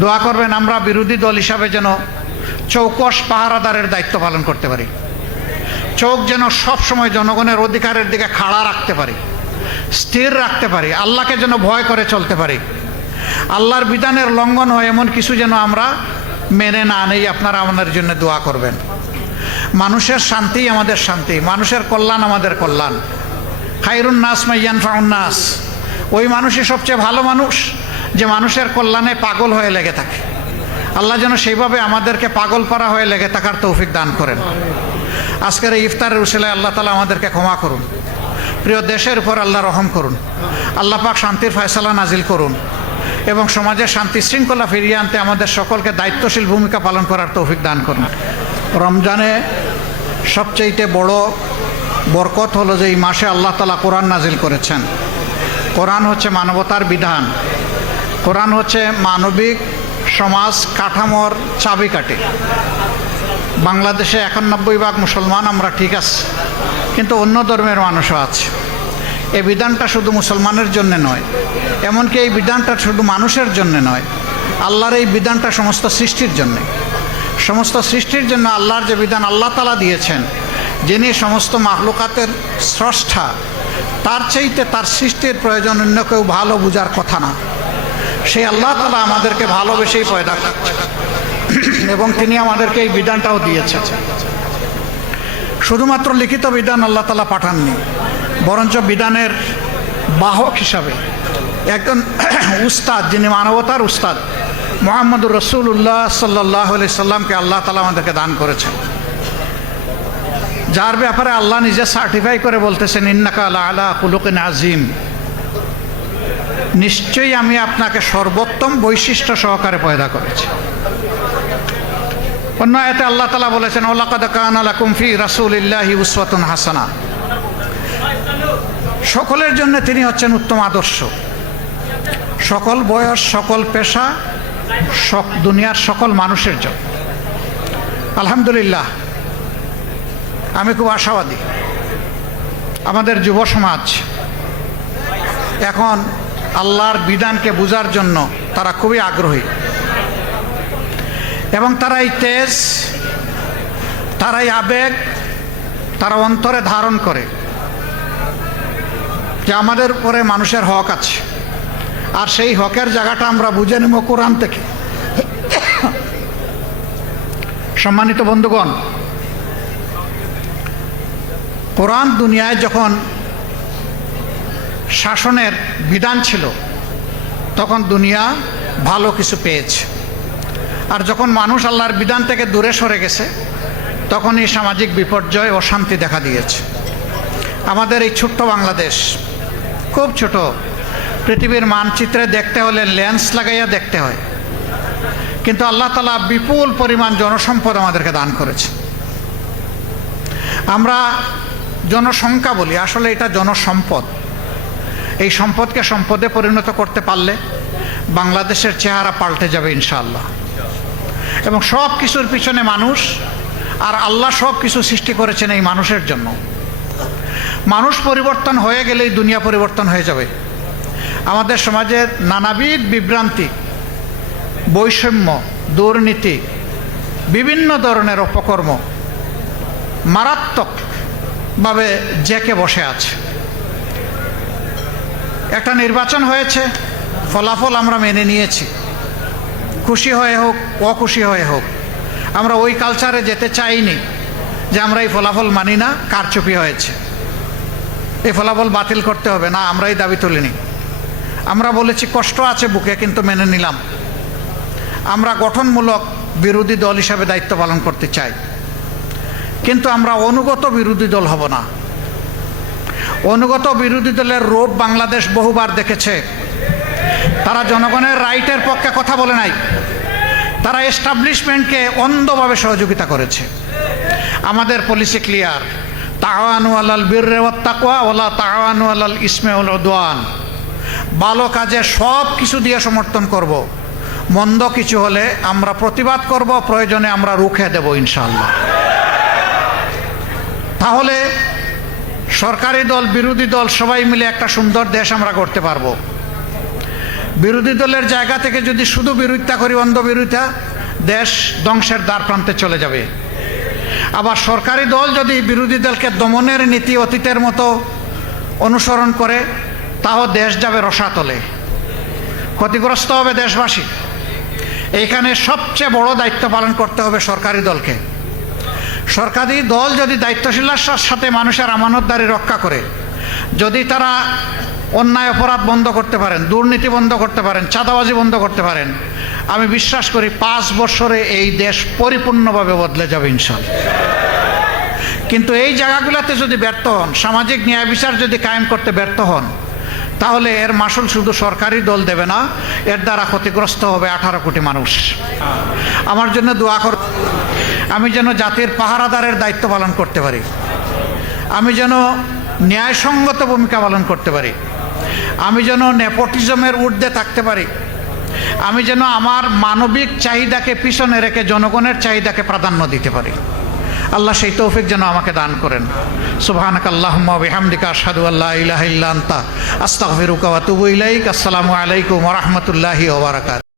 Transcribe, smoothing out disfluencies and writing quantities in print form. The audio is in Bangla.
দোয়া করবেন আমরা বিরোধী দল হিসাবে যেন চৌকস পাহারাদারের দায়িত্ব পালন করতে পারি, চোখ যেন সব সময় জনগণের অধিকারের দিকে খাড়া রাখতে পারি, স্থির রাখতে পারি, আল্লাহকে যেন ভয় করে চলতে পারি। আল্লাহর বিধানের লঙ্ঘন হয় এমন কিছু যেন আমরা মেনে না নেই। আপনারা আমাদের জন্য দোয়া করবেন। মানুষের শান্তি আমাদের শান্তি, মানুষের কল্যাণ আমাদের কল্যাণ। খায়রুন নাস মাইয়ান ফাউন নাস, ওই মানুষই সবচেয়ে ভালো মানুষ যে মানুষের কল্যাণে পাগল হয়ে লেগে থাকে। আল্লাহ যেন সেইভাবে আমাদেরকে পাগল পারা হয়ে লেগে থাকার তৌফিক দান করেন। আজকের এই ইফতারের উসিলায় আল্লাহ তাআলা আমাদেরকে ক্ষমা করুন। প্রিয় দেশের উপর আল্লাহ রহম করুন। আল্লাহ পাক শান্তির ফয়সালা নাজিল করুন এবং সমাজের শান্তি শৃঙ্খলা ফিরিয়ে আনতে আমাদের সকলকে দায়িত্বশীল ভূমিকা পালন করার তৌফিক দান করুন। রমজানে সবচেয়ে বড় বরকত হলো যে এই মাসে আল্লাহ তাআলা কোরআন নাজিল করেছেন। কোরআন হচ্ছে মানবতার বিধান, কোরআন হচ্ছে মানবিক সমাজ কাঠামোর চাবিকাঠি। বাংলাদেশে 91% মুসলমান আমরা, ঠিক আছে, কিন্তু অন্য ধর্মের মানুষও আছে। এই বিধানটা শুধু মুসলমানের জন্য নয়, এমনকি এই বিধানটা শুধু মানুষের জন্য নয়, আল্লাহর এই বিধানটা সমস্ত সৃষ্টির জন্যে। সমস্ত সৃষ্টির জন্য আল্লাহর যে বিধান আল্লাহ তাআলা দিয়েছেন, যিনি সমস্ত মাখলুকাতের স্রষ্টা, তার চাইতে তার সৃষ্টির প্রয়োজন অন্য কেউ ভালো বুঝার কথা না। সেই আল্লাহ তাআলা আমাদেরকে ভালোবেসেই পয়দা করছেন এবং তিনি আমাদেরকে এই বিধানটাও দিয়েছেন। শুধুমাত্র লিখিত বিধান আল্লাহ তাআলা পাঠাননি, বরঞ্চ বিধানের বাহক হিসাবে একজন উস্তাদ, যিনি মানবতার উস্তাদ মুহাম্মদুর রাসূলুল্লাহ সাল্লাল্লাহু আলাইহি সাল্লামকে আল্লাহ তাআলা আমাদেরকে দান করেছেন, যার ব্যাপারে আল্লাহ নিজে সার্টিফাই করে বলতেছেন ইন্নাকা লাআলা খুলুকিন আযীম, নিশ্চয়ই আমি আপনাকে সর্বোত্তম বৈশিষ্ট্য সহকারে পয়দা করেছি। অন্য আয়াতে আল্লাহ তাআলা বলেছেন ওয়ালাকাদ কানা লাকুম ফি রাসূলিল্লাহি উসওয়াতুন হাসানাহ, সকলের জন্য তিনি হচ্ছেন উত্তম আদর্শ। সকল বয়স, সকল পেশা, দুনিয়ার সকল মানুষের জন্য। আলহামদুলিল্লাহ, আমি খুব আশাবাদী আমাদের যুব সমাজ এখন আল্লাহর বিধানকে বুঝার জন্য তারা খুবই আগ্রহী এবং তারা এই তেজ, তারা এই আবেগ তারা অন্তরে ধারণ করে যে আমাদের উপরে মানুষের হক আছে, আর সেই হকের জায়গাটা আমরা বুঝে নেব কোরআন থেকে। সম্মানিত বন্ধুগণ, কোরআন দুনিয়ায় যখন শাসনের বিধান ছিল তখন দুনিয়া ভালো কিছু পেয়েছে, আর যখন মানুষ আল্লাহর বিধান থেকে দূরে সরে গেছে তখন এই সামাজিক বিপর্যয় ও শান্তি দেখা দিয়েছে। আমাদের এই ছোট্ট বাংলাদেশ, খুব ছোট, পৃথিবীর মানচিত্রে দেখতে হলে লেন্স লাগাইয়া দেখতে হয়, কিন্তু আল্লাহ তাআলা বিপুল পরিমাণ জনসম্পদ আমাদেরকে দান করেছে। আমরা জনসংখ্যা বলি, আসলে এটা জনসম্পদ। এই সম্পদকে সম্পদে পরিণত করতে পারলে বাংলাদেশের চেহারা পাল্টে যাবে ইনশাআল্লাহ। এবং সব কিছুর পিছনে মানুষ, আর আল্লাহ সব কিছু সৃষ্টি করেছেন এই মানুষের জন্য। মানুষ পরিবর্তন হয়ে গেলেই দুনিয়া পরিবর্তন হয়ে যাবে। আমাদের সমাজের নানাবিধ বিভ্রান্তি, বৈষম্য, দুর্নীতি, বিভিন্ন ধরনের অপকর্ম মারাত্মকভাবে জেঁকে বসে আছে। একটা নির্বাচন হয়েছে, ফলাফল আমরা মেনে নিয়েছি, খুশি হয়ে হোক অখুশি হয়ে হোক, আমরা ওই কালচারে যেতে চাইনি যে আমরা এই ফলাফল মানি না, কারচুপি হয়েছে, এই ফলাফল বাতিল করতে হবে না, আমরা এই দাবি তুলিনি। আমরা বলেছি কষ্ট আছে বুকে, কিন্তু মেনে নিলাম। আমরা গঠনমূলক বিরোধী দল হিসাবে দায়িত্ব পালন করতে চাই, কিন্তু আমরা অনুগত বিরোধী দল হব না। অনুগত বিরোধী দলের রূপ বাংলাদেশ বহুবার দেখেছে। তারা জনগণের রাইটের পক্ষে কথা বলে নাই, তারা এস্টাবলিশমেন্টকে অন্ধভাবে সহযোগিতা করেছে। আমাদের পলিসি ক্লিয়ার, তাআওয়ানু আলাল বিররি ওয়াত তাকওয়া ওয়ালা তাআওয়ানু আলাল ইসমি ওয়াল উদওয়ান। ভালো কাজে সব কিছু দিয়ে সমর্থন করব, মন্দ কিছু হলে আমরা প্রতিবাদ করব, প্রয়োজনে আমরা রুখে দেব ইনশাআল্লাহ। তাহলে সরকারি দল বিরোধী দল সবাই মিলে একটা সুন্দর দেশ আমরা করতে পারবো। বিরোধী দলের জায়গা থেকে যদি শুধু বিরোধিতা করি, অন্ধ বিরোধিতা, দেশ ধ্বংসের দ্বার প্রান্তে চলে যাবে। আবার সরকারি দল যদি বিরোধী দলকে দমনের নীতি অতীতের মতো অনুসরণ করে, তাও দেশ যাবে রসাতলে, ক্ষতিগ্রস্ত হবে দেশবাসী। এইখানে সবচেয়ে বড় দায়িত্ব পালন করতে হবে সরকারি দলকে। সরকারি দল যদি দায়িত্বশীলতার সাথে মানুষের আমানতদারি রক্ষা করে, যদি তারা অন্যায় অপরাধ বন্ধ করতে পারেন, দুর্নীতি বন্ধ করতে পারেন, চাঁদাবাজি বন্ধ করতে পারেন, আমি বিশ্বাস করি 5 বছরে এই দেশ পরিপূর্ণভাবে বদলে যাবে ইনশাআল্লাহ। কিন্তু এই জায়গাগুলোতে যদি ব্যর্থ হন, সামাজিক ন্যায় বিচার যদি কায়েম করতে ব্যর্থ হন, তাহলে এর মাসুল শুধু সরকারি দল দেবে না, এর দ্বারা ক্ষতিগ্রস্ত হবে 18 কোটি মানুষ। আমার জন্য দোয়া কর, আমি যেন জাতির পাহারাদারের দায়িত্ব পালন করতে পারি, আমি যেন ন্যায়সঙ্গত ভূমিকা পালন করতে পারি, আমি যেন নেপোটিজমের ঊর্ধ্বে থাকতে পারি, আমি যেন আমার মানবিক চাহিদাকে পিছনে রেখে জনগণের চাহিদাকে প্রাধান্য দিতে পারি। আল্লাহ সেই তৌফিক যেন আমাকে দান করেন। সুবহানাকাল্লাহুম্মা ওয়া বিহামদিকা আশহাদু আল্লা ইলাহা ইল্লা আনতা আস্তাগফিরুকা ওয়া আতুবু ইলাইক। আসসালামু আলাইকুম ওয়া রাহমাতুল্লাহি ওয়া বারাকাতুহু।